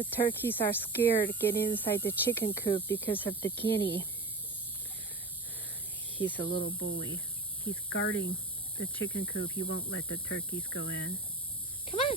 The turkeys are scared to get inside the chicken coop because of the guinea. He's a little bully. He's guarding the chicken coop. He won't let the turkeys go in. Come on.